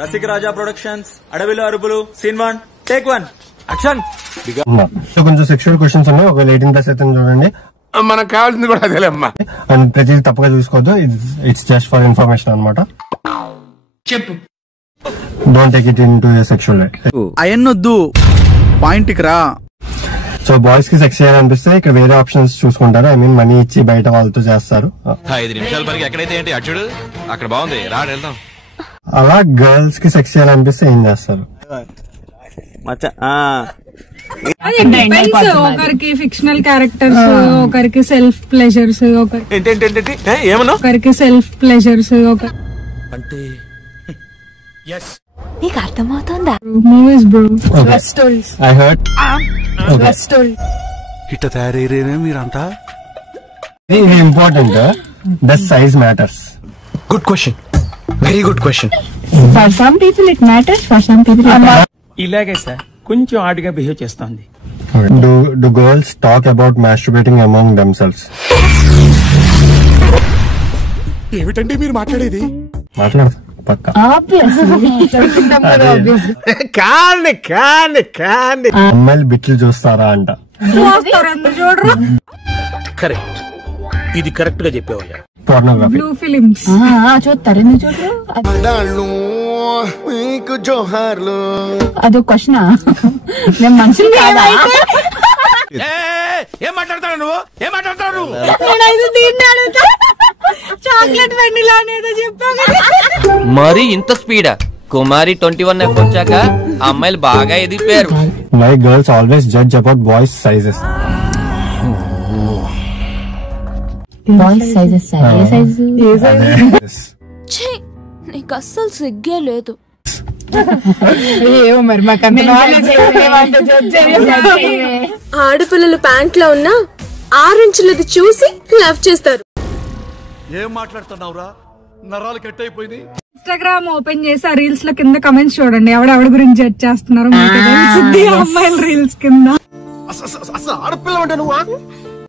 రసిక రాజా productions, అడవిలో అరుపులు, scene 1 take 1 action. కొంచెం సెక్షువల్ క్వశ్చన్స్ ఉన్నాయి, ఒక 18+ అయితే చూడండి. మనకు కావాల్సింది కూడా అదే అమ్మా. అండ్ ప్రతిదీ తప్పగా చూసుకోవద్దు, ఇట్స్ జస్ట్ ఫర్ ఇన్ఫర్మేషన్ అనమాట. చెప్పు. Don't take it into sexual right. అయన్నొద్దు, పాయింట్ కి రా. సో బాయ్స్ కి సెక్స్ చేయాలనిపిస్తే ఇక్కడ వేరే ఆప్షన్స్ చూసుకుంటారు. ఐ మీన్ మనీ ఇచ్చి బయట వాళ్ళతో చేస్తారు. 5 నిమిషాల వరకు ఎక్కడైతే ఏంటి అచ్చుడు అక్కడ బాగుంది, రాడు వెళ్దాం. అలా గర్ల్స్ కి సెక్స్ చేయాలనిపిస్తే ఏం చేస్తారు? ఒకరికి ఫిక్షనల్ క్యారెక్టర్స్, ఒకరికి సెల్ఫ్ ప్లెజర్స్, ఒకరికి సెల్ఫ్ ప్లెజర్స్, అంటే నీకు అర్థమవుతుందా? Movies bro, love stories. I heard love story. ఇట్ట తయారయ్యారే మీరంతా. ఇది important. Does size matters? Good question, very good question. For some people it matters, for some people ఇలాగే sir కొంచెం ఆడుగా బిహేవ్ చేస్తుంది. Do girls talk about masturbating among themselves? ఏమిటండి మీరు మాట్లాడేది? మాట్లాడదు పక్క. అమ్మాయిలు బిట్లు చూస్తారా అంట. చూడరు. కరెక్ట్, ఇది కరెక్ట్ గా చెప్పావయ్యా. పోర్నోగ్రఫీ, బ్లూ ఫిలిమ్స్ చూస్తారు, ఎందుకు చూడరు? అదో క్వశ్చన్. మేము మనుషులు కాదా? ఏం మాట్లాడతావు నువ్వు? ఏం మాట్లాడతావు నువ్వు? చాక్లెట్ వెనిలా అనేదో చెప్పావు. మరి ఇంత స్పీడా? కుమారి 21F వచ్చాక అమ్మాయిలు బాగా ఎదిగిపోయారు. Why girls always judge about boys' sizes? Boys sizes. A size? నీకు అస్సలు సిగ్గే లేదు. ఆడపిల్లలు ప్యాంట్ లో ఉన్న 6 ఇంచులది చూసి లవ్ చేస్తారు. ఏం మాట్లాడుతున్నావురా? నరాలు కట్ అయిపోయింది. ఇన్స్టాగ్రామ్ ఓపెన్ చేసి ఆ రీల్స్ లో కింద కమెంట్స్ చూడండి, ఎవడెవడి గురించి జడ్జ్ చేస్తున్నారు. అమ్మాయిల రీల్స్ కింద అసలు ఆడపిల్ల అంటే నువ్వు